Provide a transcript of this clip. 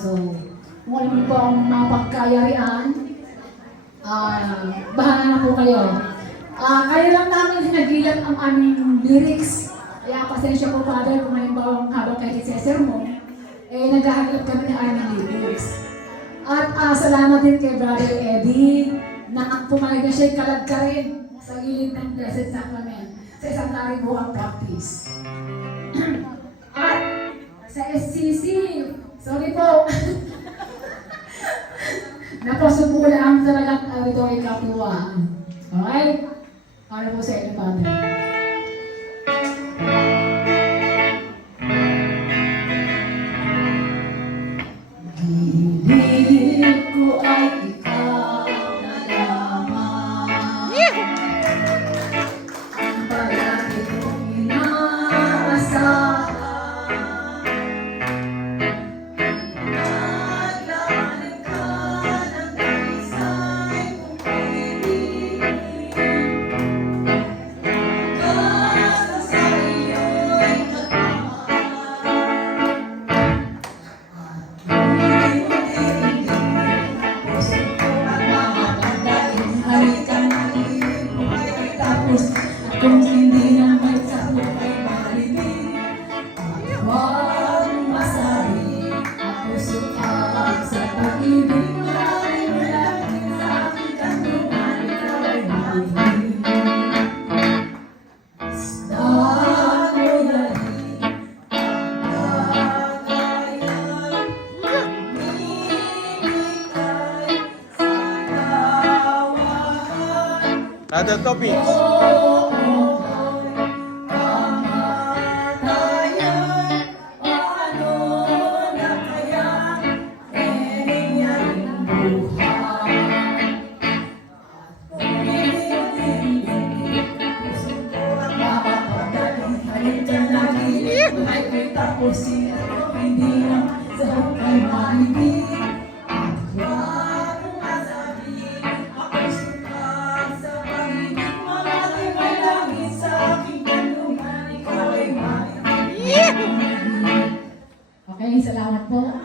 So, kung alam niyo po ang mga pagkayarian, bahala na po kayo. Kaya lang namin hinagilan ang aming lyrics. Kaya pasensya po, Father, kung halimbawa habang kahit sa sermon, naghahagilap kami ng aming lyrics. At salamat din kay Brother Eddie na pumayag na siya'y kalagkarin sa gilid ng Blessed Sacrament sa isang karibuang practice. At sa SCC, sorry po, napasubo lang talagang ito ay katuwaan. Okay? Para po sa inyo, Father. Gilid ko ay ikaw na lamang. Ang palagi kong inaasahan. Naglalag ka ng daysay kong pag-ibig. Basta sa iyo'y nagmamahal. Kung hindi naman sa buhay marinig, huwag masari ang puso ka sa pag-ibig. Maraming sa aking kantungan, ikaw ay marinig. Basta ako'y lagi ang kagayan, umibigay sa kawahan. Other topics. Tapos sino hindi lang sa hukay maibig. At huwag mong masabihin ako'y suka sa pag-ibig. Maraming may langit sa aking kanungan, ikaw ay maibig. Okay, salamat po.